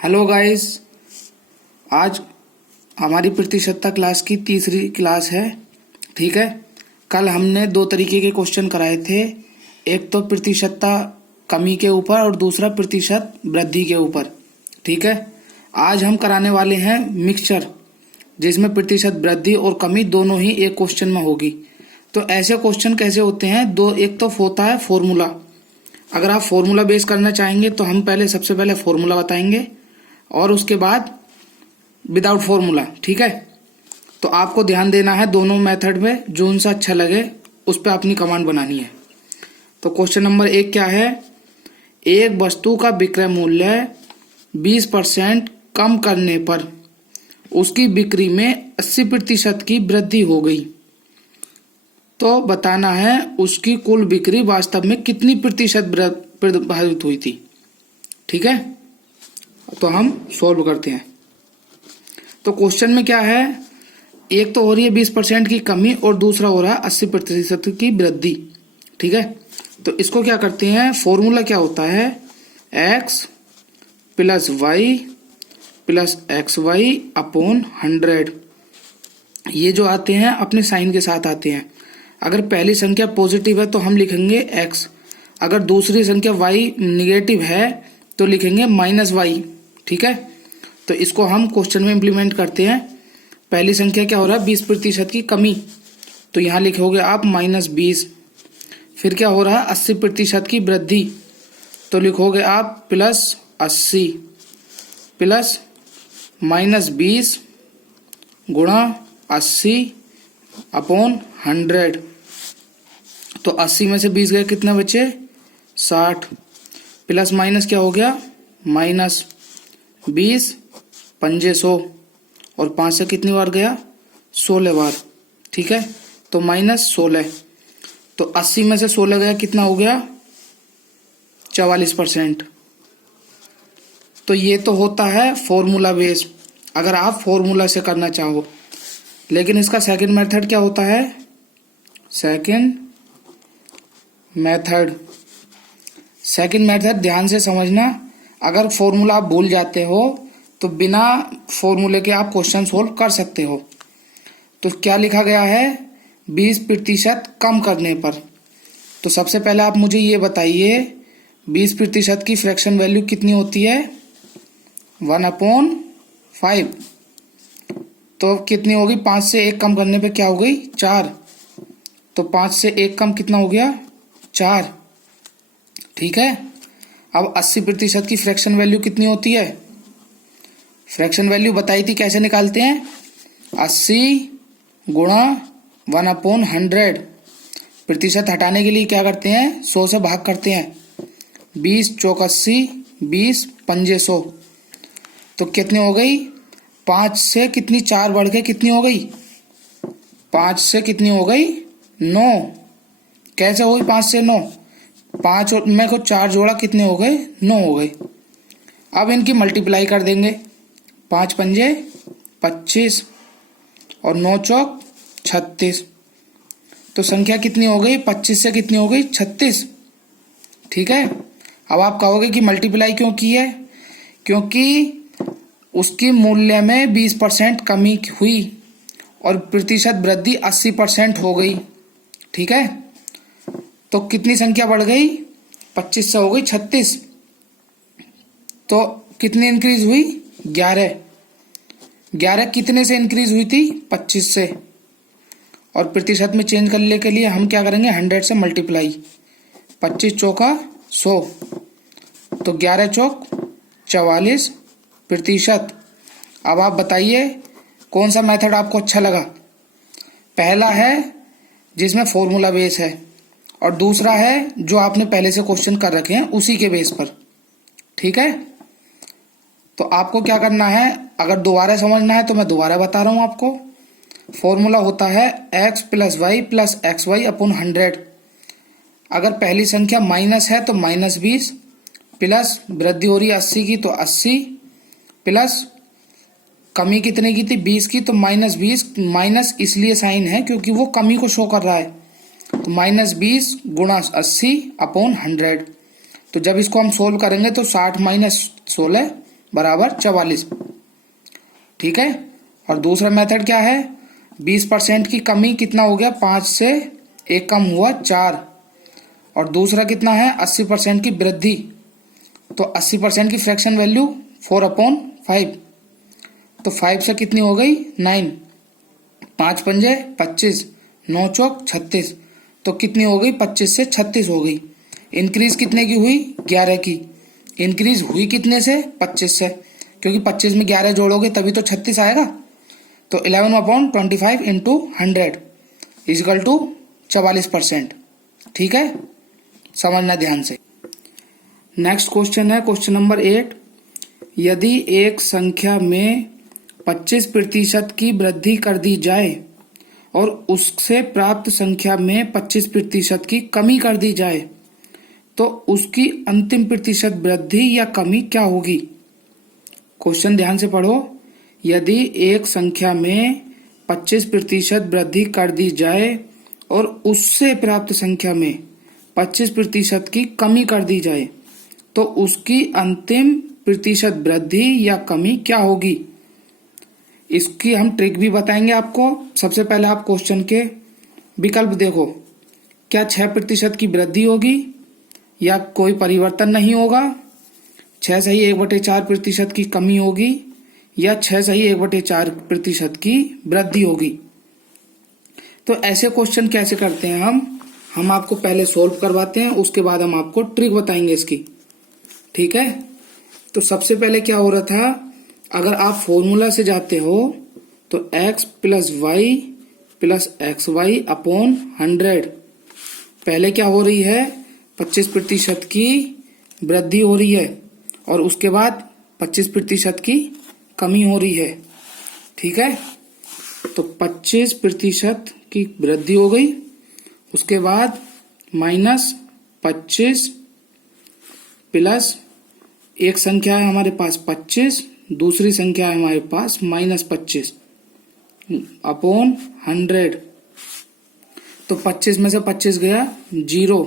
Hello guys. आज हमारी प्रतिशतता क्लास की तीसरी क्लास है। ठीक है। कल हमने दो तरीके के क्वेश्चन कराए थे, एक तो प्रतिशतता कमी के ऊपर और दूसरा प्रतिशत वृद्धि के ऊपर। ठीक है। आज हम कराने वाले हैं मिक्सचर, जिसमें प्रतिशत वृद्धि और कमी दोनों ही एक क्वेश्चन में होगी। तो ऐसे क्वेश्चन कैसे होते हैं, दो, एक तो होता है फॉर्मूला। अगर आप फॉर्मूला बेस करना चाहेंगे तो हम सबसे पहले फॉर्मूला बताएंगे और उसके बाद विदाउट फॉर्मूला। ठीक है। तो आपको ध्यान देना है दोनों मेथड में, जो उनसे अच्छा लगे उस पर अपनी कमांड बनानी है। तो क्वेश्चन नंबर 1 क्या है, एक वस्तु का विक्रय मूल्य 20% कम करने पर उसकी बिक्री में 80% की वृद्धि हो गई, तो बताना है उसकी कुल बिक्री वास्तव में कितनी प्रतिशत प्रभावित हुई थी। ठीक है। तो हम सॉल्व करते हैं। तो क्वेश्चन में क्या है, एक तो हो रही है 20% की कमी और दूसरा हो रहा है 80% की वृद्धि। ठीक है। तो इसको क्या करते हैं, फॉर्मूला क्या होता है, x plus y plus x y upon 100। ये जो आते हैं अपने साइन के साथ आते हैं। अगर पहली संख्या पॉजिटिव है तो हम लिखेंगे x, अगर दूसरी संख्या y निगेटिव है तो लिखेंगे माइनस वाई। ठीक है। तो इसको हम क्वेश्चन में इंप्लीमेंट करते हैं। पहली संख्या क्या हो रहा है, 20% की कमी, तो यहाँ लिखोगे आप -20। फिर क्या हो रहा है, 80% की वृद्धि, तो लिखोगे आप +80 प्लस -20 गुणा 80 अपॉन 100। तो 80 में से 20 गए, कितने बचे, 60। प्लस माइनस क्या हो गया, -20 पंजे 100 और 5 से कितनी बार गया, 16 बार। ठीक है। तो -16। तो 80 में से 16 गया, कितना हो गया, 44%। तो ये तो होता है फॉर्मूला बेस, अगर आप फॉर्मूला से करना चाहो। लेकिन इसका सेकंड मेथड क्या होता है, सेकंड मेथड ध्यान से समझना। अगर फॉर्मूला आप भूल जाते हो तो बिना फॉर्मूले के आप क्वेश्चन सोल्व कर सकते हो। तो क्या लिखा गया है, 20% कम करने पर। तो सबसे पहले आप मुझे ये बताइए, 20% की फ्रैक्शन वैल्यू कितनी होती है, 1/5। तो कितनी होगी, 5 से 1 कम करने पे क्या हो गई, 4। तो 5 से 1 कम कितना हो गया, 4। ठीक है। अब 80% की फ्रैक्शन वैल्यू कितनी होती है, फ्रैक्शन वैल्यू बताई थी, कैसे निकालते हैं, 80 गुणा 1/100। प्रतिशत हटाने के लिए क्या करते हैं, 100 से भाग करते हैं। 20 चौक 80, 20 पंजे 100। तो कितनी हो गई, 5 से कितनी 4 बढ़ के कितनी हो गई, 5 से कितनी हो गई, 9। कैसे हुई 5 से 9, 5 में को 4 जोड़ा, कितने हो गए, 9 हो गए। अब इनकी मल्टीप्लाई कर देंगे, 5 पंजे 25 और 9 चौक 36। तो संख्या कितनी हो गई, 25 से कितनी हो गई, 36। ठीक है। अब आप कहोगे कि मल्टीप्लाई क्यों की है, क्योंकि उसकी मूल्य में 20% कमी हुई और प्रतिशत वृद्धि 80% हो गई। ठीक है। तो कितनी संख्या बढ़ गई, 25 से हो गई 36। तो कितनी इंक्रीज हुई, 11 कितने से इंक्रीज हुई थी, 25 से। और प्रतिशत में चेंज करने के लिए हम क्या करेंगे, 100 से मल्टीप्लाई, 25 चौका 100, तो 11 चौक 44%। अब आप बताइए कौन सा मेथड आपको अच्छा लगा। पहला है जिसमें फॉर्मूला बेस है और दूसरा है जो आपने पहले से क्वेश्चन कर रखे हैं उसी के बेस पर। ठीक है। तो आपको क्या करना है, अगर दोबारा समझना है तो मैं दोबारा बता रहा हूं आपको। फॉर्मूला होता है x plus y plus x y upon 100। अगर पहली संख्या माइनस है तो -20, प्लस वृद्धि हो रही है 80 की तो 80, प्लस कमी कितने की थी, 20 की, तो -20। माइनस इसलिए साइन है क्योंकि वो कमी को शो कर रहा है। तो -20 गुणा 80 अपॉन 100। तो जब इसको हम सोल्व करेंगे तो 60 - 16 बराबर 44। ठीक है। और दूसरा मेथड क्या है, 20% की कमी कितना हो गया, 5 से 1 कम हुआ 4। और दूसरा कितना है, 80% की वृद्धि, तो 80% की फ्रैक्शन वैल्यू 4/5। तो 5 से कितनी हो गई, 9, 5 पंजे 25, 9 चौक 36, तो कितनी हो गई, 25 से 36 हो गई। इंक्रीज कितने की हुई, 11 की। इंक्रीज हुई कितने से, 25 से, क्योंकि 25 में 11 जोड़ोगे तभी तो 36 आएगा। तो 11/25 इंटू 100 इजकल टू 44%। ठीक है, समझना ध्यान से। नेक्स्ट क्वेश्चन है क्वेश्चन नंबर 8। यदि एक संख्या में 25% की वृद्धि कर दी जाए और उससे प्राप्त संख्या में 25% की कमी कर दी जाए तो उसकी अंतिम प्रतिशत वृद्धि या कमी क्या होगी। क्वेश्चन ध्यान से पढ़ो। यदि एक संख्या में 25% वृद्धि कर दी जाए और उससे प्राप्त संख्या में 25% की कमी कर दी जाए तो उसकी अंतिम प्रतिशत वृद्धि या कमी क्या होगी। इसकी हम ट्रिक भी बताएंगे आपको। सबसे पहले आप क्वेश्चन के विकल्प देखो, क्या 6% की वृद्धि होगी या कोई परिवर्तन नहीं होगा, 6 सही 1/4% की कमी होगी या 6 सही 1/4% की वृद्धि होगी। तो ऐसे क्वेश्चन कैसे करते हैं हम आपको पहले सोल्व करवाते हैं, उसके बाद हम आपको ट्रिक बताएंगे इसकी। ठीक है। तो सबसे पहले क्या हो रहा था, अगर आप फॉर्मूला से जाते हो तो x + y + xy/100। पहले क्या हो रही है, 25% की वृद्धि हो रही है और उसके बाद 25% की कमी हो रही है। ठीक है। तो 25% की वृद्धि हो गई, उसके बाद -25 प्लस एक संख्या है हमारे पास 25, दूसरी संख्या है हमारे पास -25 अपॉन 100। तो 25 में से 25 गया 0,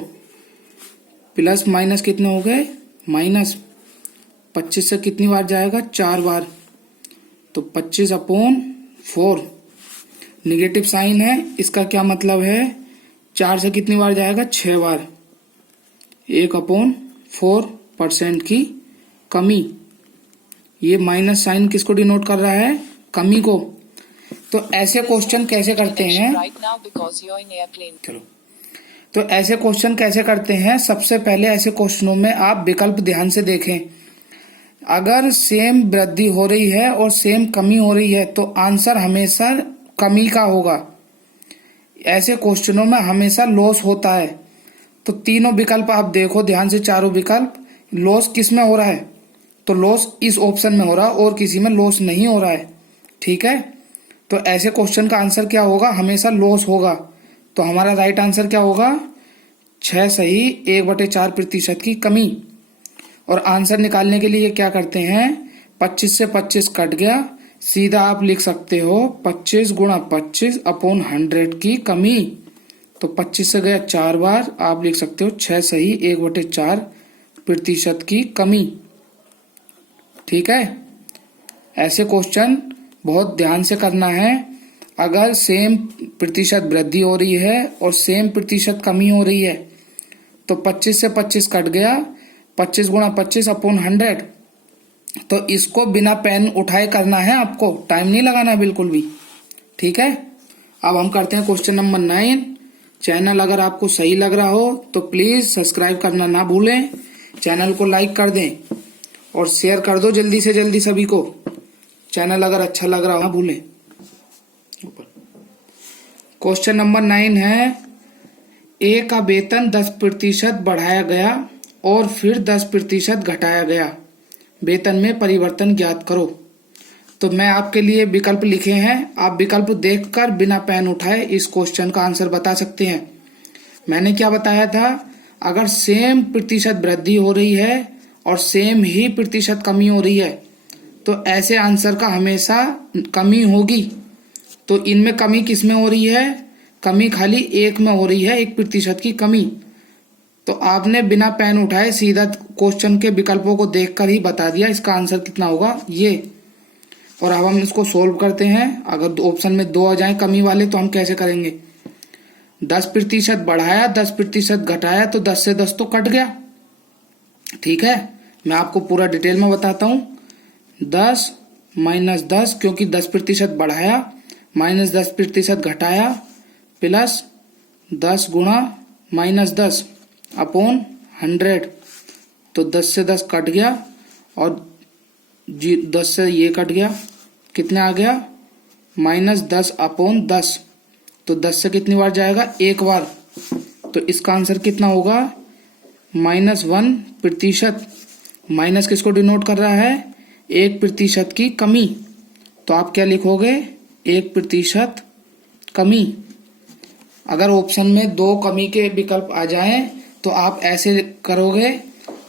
प्लस माइनस कितने हो गए, -25 से कितनी बार जाएगा, 4 बार, तो 25/4। निगेटिव साइन है, इसका क्या मतलब है, 4 से कितनी बार जाएगा, 6 बार, 1/4% की कमी। ये माइनस साइन किसको डिनोट कर रहा है, कमी को। तो ऐसे क्वेश्चन कैसे करते हैं, चलो तो ऐसे क्वेश्चन कैसे करते हैं। सबसे पहले ऐसे क्वेश्चनों में आप विकल्प ध्यान से देखें। अगर सेम वृद्धि हो रही है और सेम कमी हो रही है तो आंसर हमेशा कमी का होगा। ऐसे क्वेश्चनों में हमेशा लॉस होता है। तो तीनों विकल्प आप देखो ध्यान से, चारों विकल्प, लॉस किस में हो रहा है, तो लॉस इस ऑप्शन में हो रहा है और किसी में लॉस नहीं हो रहा है। ठीक है। तो ऐसे क्वेश्चन का आंसर क्या होगा, हमेशा लॉस होगा। तो हमारा राइट आंसर क्या होगा, 6 सही 1/4% की कमी। और आंसर निकालने के लिए क्या करते हैं, 25 से 25 कट गया, सीधा आप लिख सकते हो 25 × 25/100 की कमी। तो 25 से गया 4 बार, आप लिख सकते हो 6 सही 1/4% की कमी। ठीक है। ऐसे क्वेश्चन बहुत ध्यान से करना है। अगर सेम प्रतिशत वृद्धि हो रही है और सेम प्रतिशत कमी हो रही है तो 25 से 25 कट गया, 25 × 25/100। तो इसको बिना पेन उठाए करना है आपको, टाइम नहीं लगाना बिल्कुल भी। ठीक है। अब हम करते हैं क्वेश्चन नंबर 9। चैनल अगर आपको सही लग रहा हो तो प्लीज सब्सक्राइब करना ना भूलें, चैनल को लाइक कर दें और शेयर कर दो जल्दी से जल्दी सभी को। चैनल अगर अच्छा लग रहा हो ना भूलें। क्वेश्चन नंबर 9 है, ए का वेतन 10% बढ़ाया गया और फिर 10% घटाया गया, वेतन में परिवर्तन ज्ञात करो। तो मैं आपके लिए विकल्प लिखे हैं, आप विकल्प देखकर बिना पेन उठाए इस क्वेश्चन का आंसर बता सकते हैं। मैंने क्या बताया था, अगर सेम प्रतिशत वृद्धि हो रही है और सेम ही प्रतिशत कमी हो रही है तो ऐसे आंसर का हमेशा कमी होगी। तो इनमें कमी किस में हो रही है, कमी खाली एक में हो रही है, 1% की कमी। तो आपने बिना पेन उठाए सीधा क्वेश्चन के विकल्पों को देखकर ही बता दिया इसका आंसर कितना होगा ये। और अब हम इसको सोल्व करते हैं। अगर ऑप्शन में 2 आ जाए कमी वाले तो हम कैसे करेंगे? 10% बढ़ाया, 10% घटाया, तो 10 से 10 तो कट गया। ठीक है, मैं आपको पूरा डिटेल में बताता हूं। 10 माइनस 10, क्योंकि 10% बढ़ाया, माइनस 10% घटाया, प्लस 10 गुणा माइनस 10 अपॉन 100, तो 10 से 10 कट गया और 10 से ये कट गया, कितना आ गया? माइनस 10 अपॉन 10, तो 10 से कितनी बार जाएगा? एक बार। तो इसका आंसर कितना होगा? -1%। माइनस किसको डिनोट कर रहा है? 1% की कमी। तो आप क्या लिखोगे? 1% कमी। अगर ऑप्शन में 2 कमी के विकल्प आ जाएं तो आप ऐसे करोगे,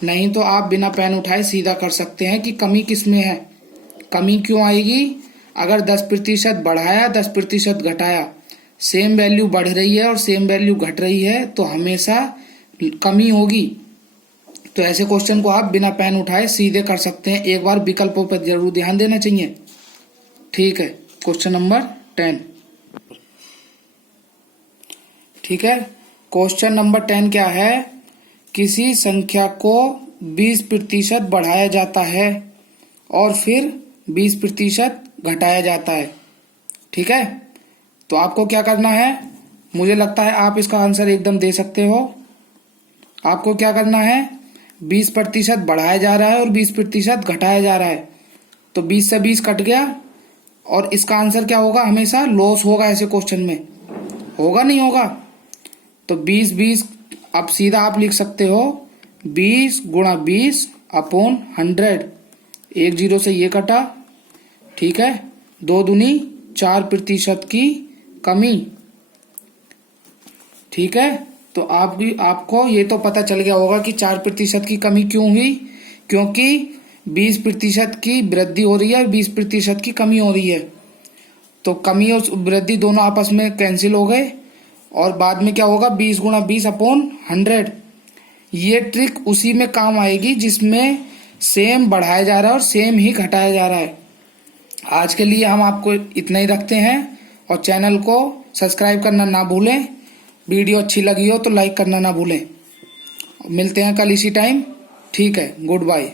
नहीं तो आप बिना पेन उठाए सीधा कर सकते हैं कि कमी किस में है। कमी क्यों आएगी? अगर 10% बढ़ाया, 10% घटाया, सेम वैल्यू बढ़ रही है और सेम वैल्यू घट रही है, तो हमेशा कमी होगी। तो ऐसे क्वेश्चन को आप बिना पेन उठाए सीधे कर सकते हैं। एक बार विकल्पों पर जरूर ध्यान देना चाहिए। ठीक है, क्वेश्चन नंबर 10। ठीक है, क्वेश्चन नंबर 10 क्या है? किसी संख्या को 20% बढ़ाया जाता है और फिर 20% घटाया जाता है। ठीक है, तो आपको क्या करना है? मुझे लगता है आप इसका आंसर एकदम दे सकते हो। आपको क्या करना है? 20% बढ़ाया जा रहा है और 20% घटाया जा रहा है, तो 20 से 20 कट गया और इसका आंसर क्या होगा? हमेशा लॉस होगा ऐसे क्वेश्चन में। होगा नहीं होगा? तो 20 अब सीधा आप लिख सकते हो 20 गुणा 20 अपॉन 100। 1 0 से ये कटा। ठीक है, 2 दूनी 4% की कमी। ठीक है, तो आपको ये तो पता चल गया होगा कि 4% की कमी क्यों हुई, क्योंकि 20% की वृद्धि हो रही है और 20% की कमी हो रही है। तो कमी और वृद्धि दोनों आपस में कैंसिल हो गए और बाद में क्या होगा? 20 गुणा 20 अपॉन 100। ये ट्रिक उसी में काम आएगी जिसमें सेम बढ़ाया जा रहा है और सेम ही घटाया जा रहा है। आज के लिए हम आपको इतना ही रखते हैं और चैनल को सब्सक्राइब करना ना भूलें। वीडियो अच्छी लगी हो तो लाइक करना ना भूलें। मिलते हैं कल इसी टाइम। ठीक है, गुड बाय।